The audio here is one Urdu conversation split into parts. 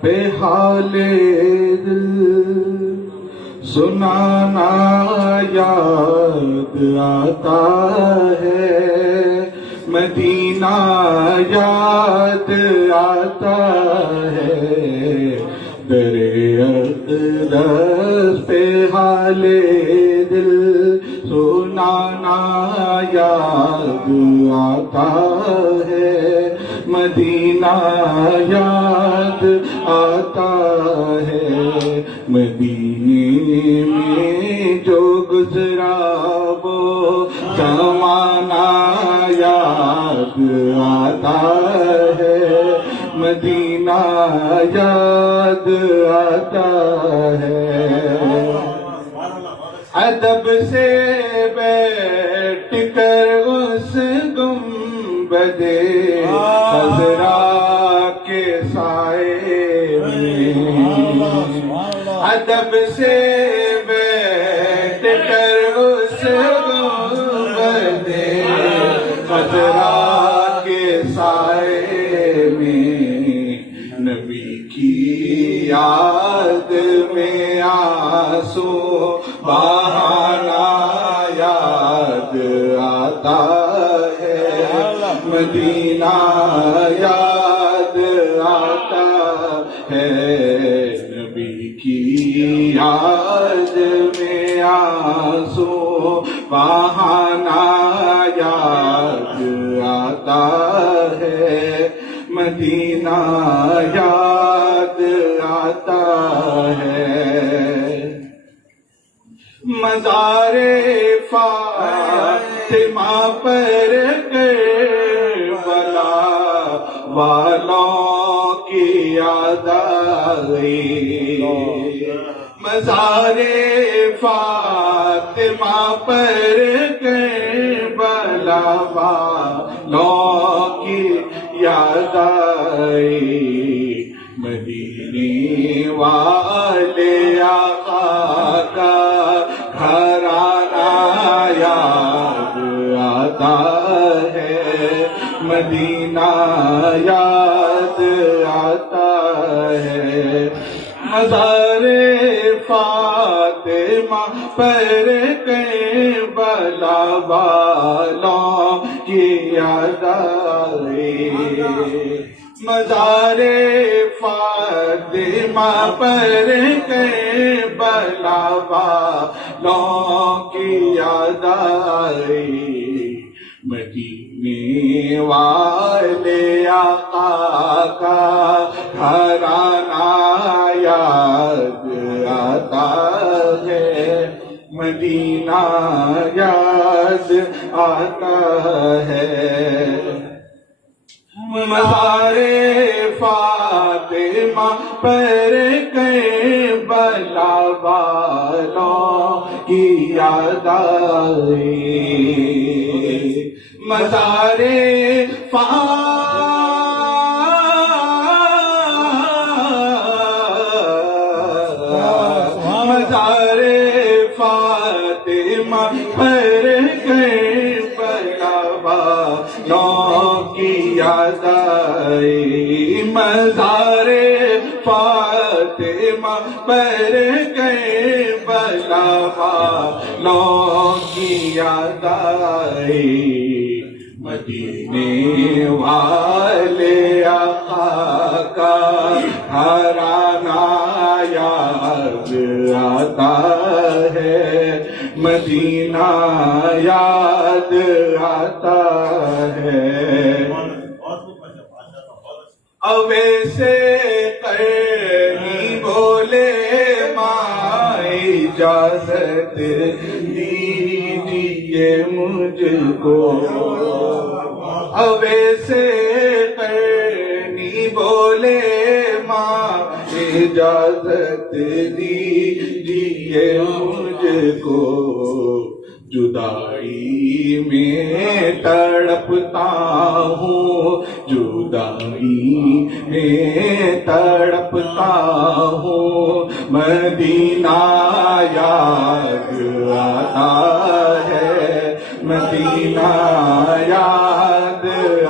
پہ حال دل سنانا یاد آتا ہے، مدینہ یاد آتا ہے، درِ اقدس پہ حال دل سنانا یاد آتا ہے، مدینہ یاد آتا ہے، مدینے میں جو گزرا وہ زمانہ یاد آتا ہے، مدینہ یاد آتا ہے۔ ادب سے بیٹھ کر اس گنبد خضرا کے سائے میں، ادب سے بیٹھ کر اس گنبد خضرا کے سائے میں، نبی کی یاد میں آنسو بہانا یاد آتا ہے، مدینہ یاد آتا ہے، نبی کی یاد میں آنسو بہانا یاد آتا ہے، مدینہ یاد آتا ہے۔ مزار فاطمہ پر کربلا والوں کی یاد آئی، مزار فاطمہ پر کربلا والوں کی یاد آئی، مدینے والے آقا کا گھرانہ یاد آتا ہے، مدینہ یاد آتا ہے، مزار فاطمہ پر کربلا والوں کی یاد آئی، مزار فاطمہ پر کربلا والوں کی یاد آئی، مدینے والے آقا کا گھرانہ یاد آتا ہے، مدینہ یاد آتا ہے، مزار فاطمہ پر کربلا والوں کی یاد آئی، مزار مزار فاطمہ پر کربلا والوں کی یاد آئی، مزار فاطمہ پر کربلا والوں کی یاد آئی، مدینے والے آقا کا گھرانہ یاد آتا ہے، مدینہ یاد آتا ہے۔ اویسے قرنی بولے ماں اجازت دیجیے مجھ کو، اویسے قرنی بولے ماں اجازت دیجیے مجھ کو، جدائی میں تڑپتا ہوں، جدائی میں تڑپتا ہوں، مدینہ یاد آتا ہے، مدینہ یاد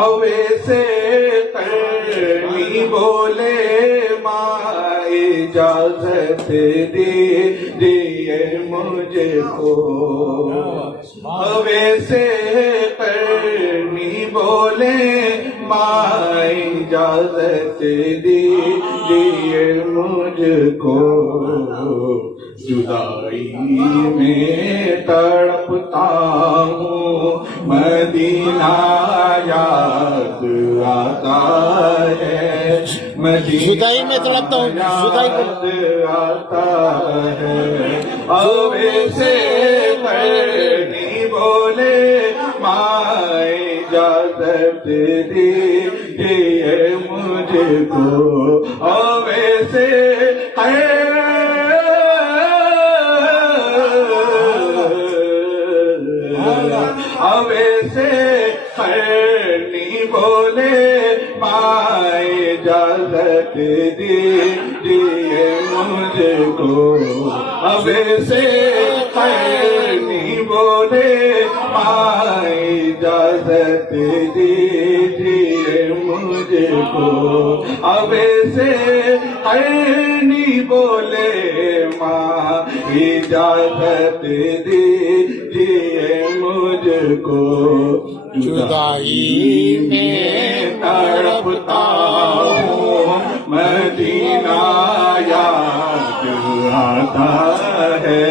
اویسے کرنی بولے ماں اجازت دیجیے مجھ کو، اویسے کرنی بولے ماں اجازت دیجیے مجھ کو، جدائی میں تڑپتا ہوں مدینہ یاد آتا ہے، جدائی میں تڑپتا ہوں، جدائی یاد آتا ہے، اویسے کرنی بولے ماں اجازت دیجیے مجھ کو، اویسے اویسے کرنی بولے ماں اجازت دیجیے مجھ کو، اویسے کرنی بولے ماں اجازت دیجیے مجھ کو، اویسے کرنی بولے ماں اجازت دیجیے مجھ کو، جدائی میں تڑپتا ہوں مدینہ یاد آتا ہے،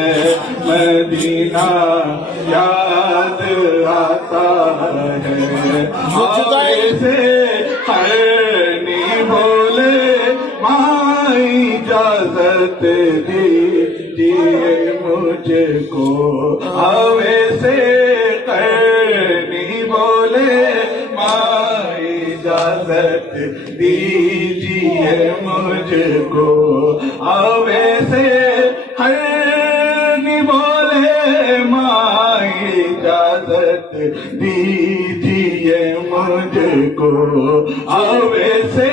مدینہ یاد آتا ہے، اویسے کرنی بولے ماں اجازت دیجیے مجھ کو، اویسے کرنی بولے ماں اجازت دیجیے مجھ کو، اویسے کرنی بولے ماں اجازت دیجیے مجھ کو، اویسے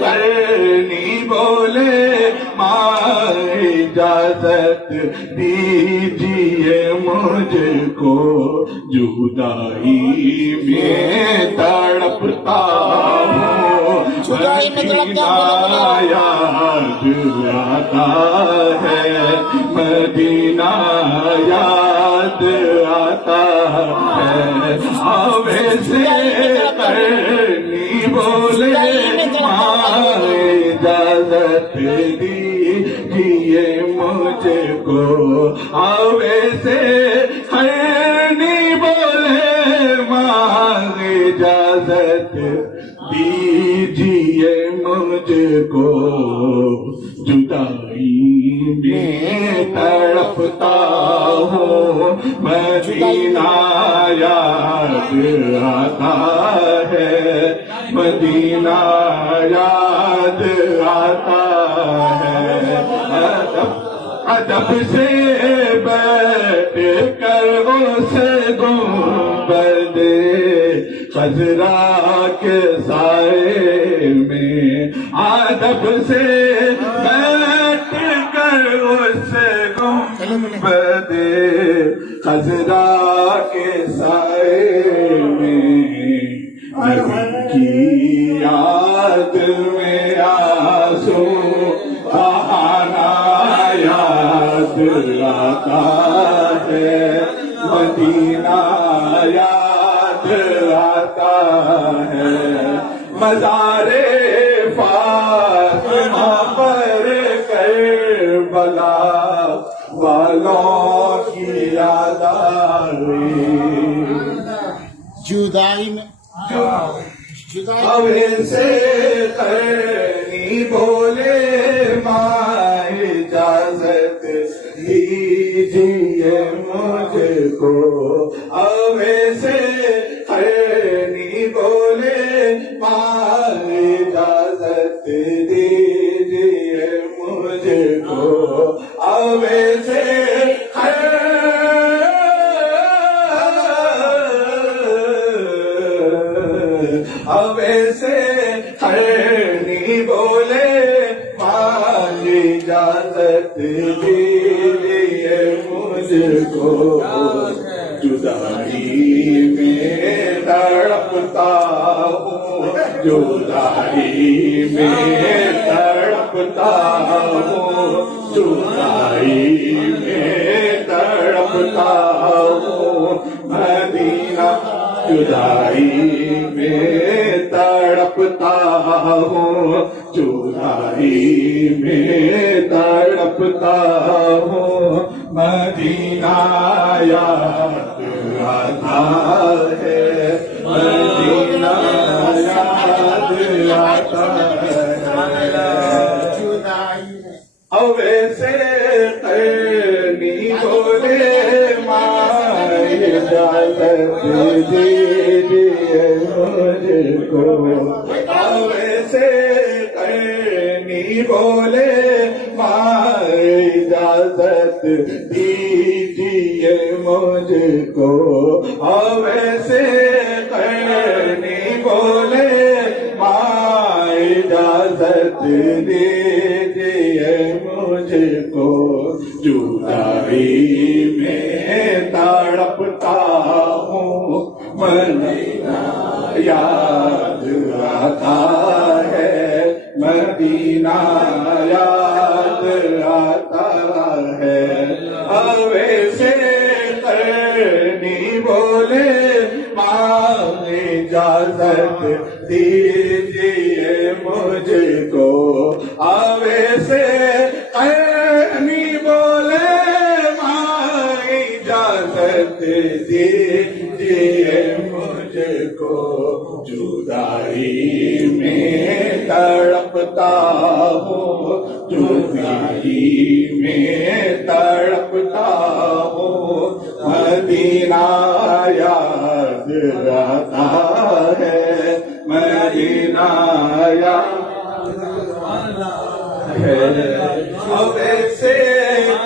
کرنی بولے ماں اجازت دیجیے مجھ کو، جدائی میں تڑپتا ہوں مدینہ یاد آتا ہے، مدینہ یاد آتا ہے، اویسے کرنی بولے ماں اجازت دیجیے مجھ کو، اویسے کرنی بولے ماں اجازت دیجیے مجھ کو، جدائی میں تڑپتا ہوں مدینہ یاد آتا ہے، مدینہ یاد آتا ہے، ادب سے بیٹھ کر اس گنبد خضرا کے سائے میں، ادب سے بیٹھ کر اس گنبد خضرا کے سائے میں، نبی کی یاد میں آنسو بہانا یاد آتا ہے، مدینہ یاد آتا ہے، مزار فاطمہ پر کربلا والوں کی یاد آئی، جدائی میں اویسے کرنی بولے ماں اجازت دیجیے مجھ کو، اویسے کرنی بولے ماں اجازت دیجیے مجھ کو، اویسے اویسے کرنی بولے ماں اجازت دیجیے مجھ کو، جدائی میں تڑپتا ہوں جدائی میں تڑپتا ہوں جدائی میں تڑپتا ہوں مدینہ جدائی میں تڑپتا ہوں جدائی میں تڑپتا ہوں مدینہ یاد آتا ہے مدینہ یاد آتا ہے اب ویسے کرنی بولے ماں اجازت دیجیے مجھ کو اب ویسے کرنی بولے ماں اجازت دیجیے مجھ کو اب ویسے کرنی بولے ماں اجازت دیجیے مجھ کو جدائی میں تڑپتا ہوں مدینہ یاد آتا ہے مدینہ یاد آتا ہے اب ویسے کرنی بولے ماں اجازت دیجیے مجھ کو اب ویسے کرنی بولے ماں اجازت دیجیے مجھ کو جدائی میں تڑپتا ہوں جدائی میں تڑپتا ہوں مدینہ یاد آتا ہے مدینہ یاد ہے اب ایسے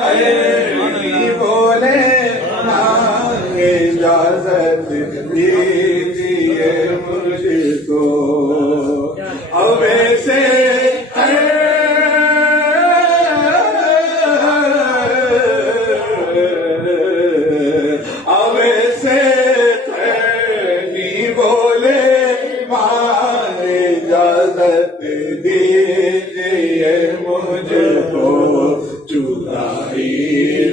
کرنی بولے ماں اجازت دیجیے مجھ کو اب ایسے اب ایسے کرنی بولے ماں اجازت دیجیے مجھ کو جدائی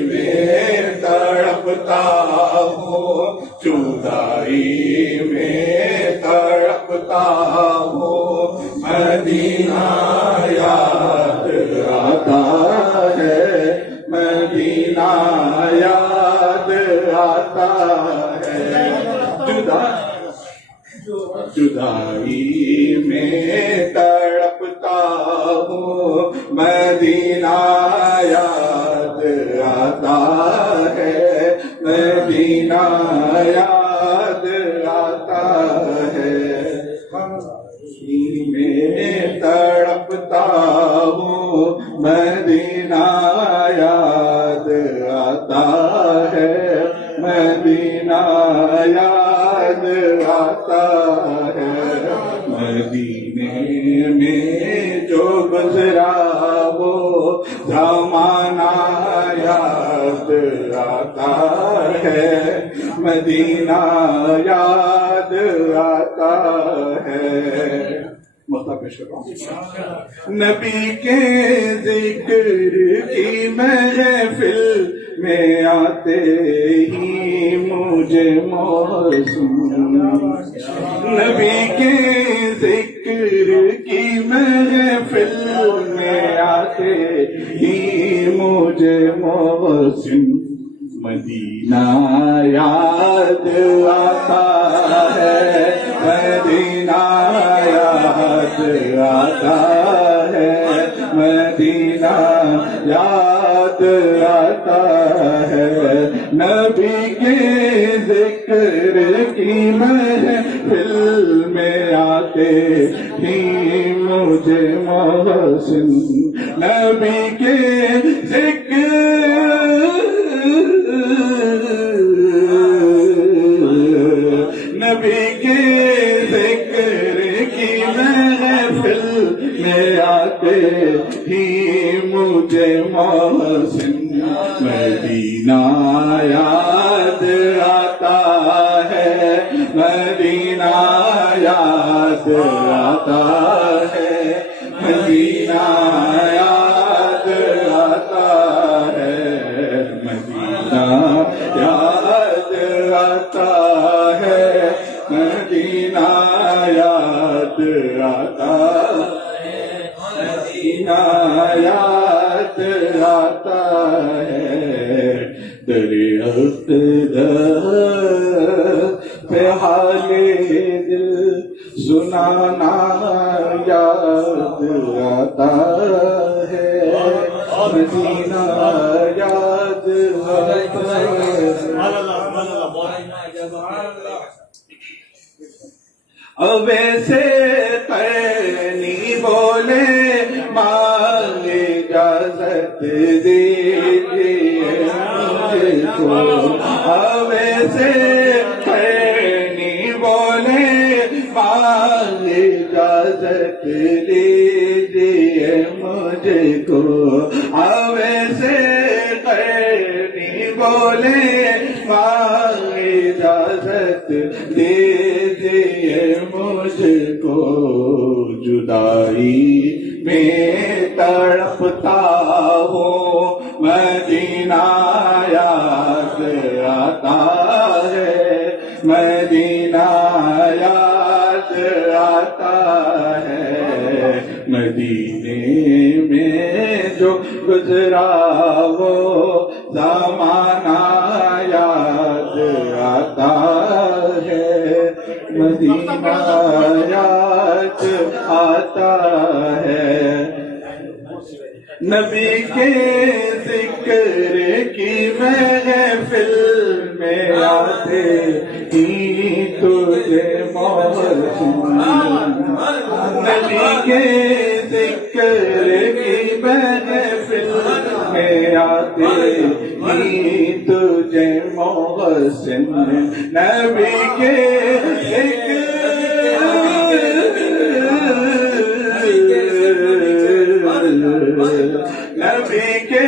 میں تڑپتا ہوں جدائی میں تڑپتا ہوں مدینہ یاد آتا ہے مدینہ یاد آتا ہے جدائی میں تڑپتا ہوں مدینہ یاد آتا ہے مدینہ یاد آتا ہے میں تڑپتا ہوں مدینہ یاد آتا ہے مدینہ یاد آتا ہے مدینے میں جو گزرا وہ زمانہ یاد آتا ہے مدینہ یاد آتا ہے نبی کے ذکر کی محفل میں آتے ہی مجھے موسم نبی کے ذکر کی محفل میں آتے ہی مجھے موسم مدینہ یاد آتا ہے مدینہ یاد آتا ہے مدینہ یاد آتا ہے نبی کے ذکر کی محفل میں آتے ہی مجھے محسن نبی کے نبی کے ذکر کی محفل میں آتے ہی مجھے محسن مدینہ آتا ہے مدینہ یاد آتا ہے مدینہ یاد آتا ہے مدینہ یاد آتا ہے مدینہ یاد آتا ہے دریافت پہ حال دل سنانا یاد آتا ہے مدینہ یاد آتا ہے ویسے کرنی بولے مانگ اجازت دیجیے مجھ کو ویسے کرنی بولے مانگ اجازت دیجیے مجھ کو ویسے کرنی بولے مانگ اجازت دیجیے مجھ کو جدائی میں تڑپتا ہوں مدینہ یاد آتا ہے مدینہ یاد آتا ہے مدینے میں جو گزرا وہ زمانہ یاد آتا ہے مدینہ یاد آتا ہے نبی کے ذکر کی محفل میں آتے ہی تجھے محسن نبی کے ذکر کی محفل میں آتے ہی تجھے محسن نبی کے نبی کے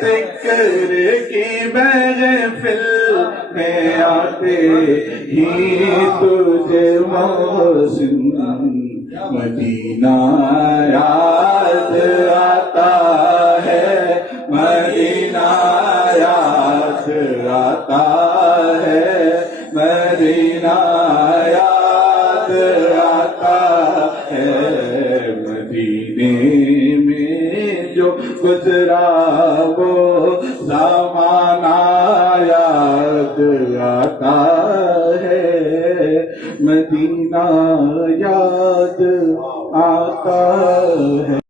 ذکر کی محفل میں آتے ہی تجھے محسن مدینہ یاد آتا ہے مدینہ یاد آتا ہے مدینہ یاد آتا ہے مدینے میں جو گزرا وہ زمانہ یاد آتا ہے مدینہ یاد آتا ہے